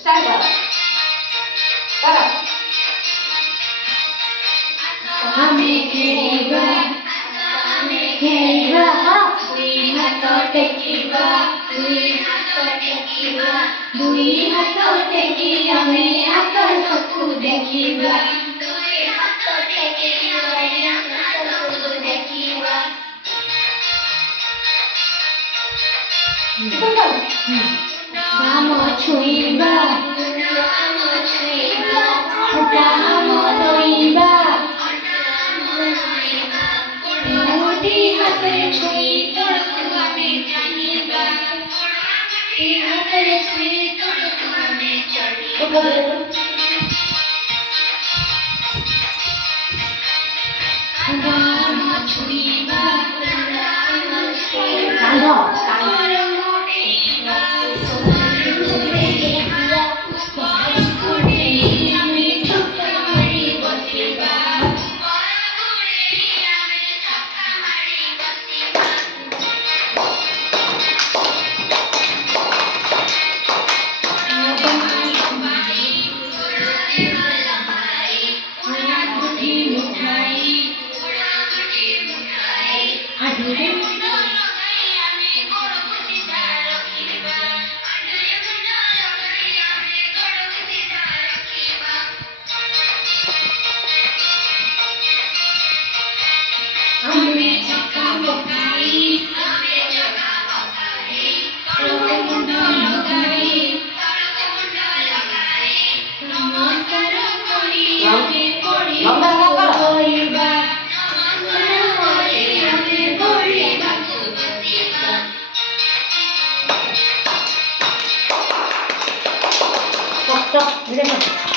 স্টার্ট কর কর আমি খেলিবা দুই হাত টেকিবা দুই হাত টেকি আমি আকাশ চক্ষু দেখিবা নাম ছুঁইবা নাম লইবা মোটি হাতে ছুঁই তোর আমি জানিবা মোটি হাতে ছুঁই তোর আমি জানিবা নাম ছুঁইবা কাঁধ আমি চাকা বকাই নমস্কার করি আমি লম্বা লম্বা করিবা চক চক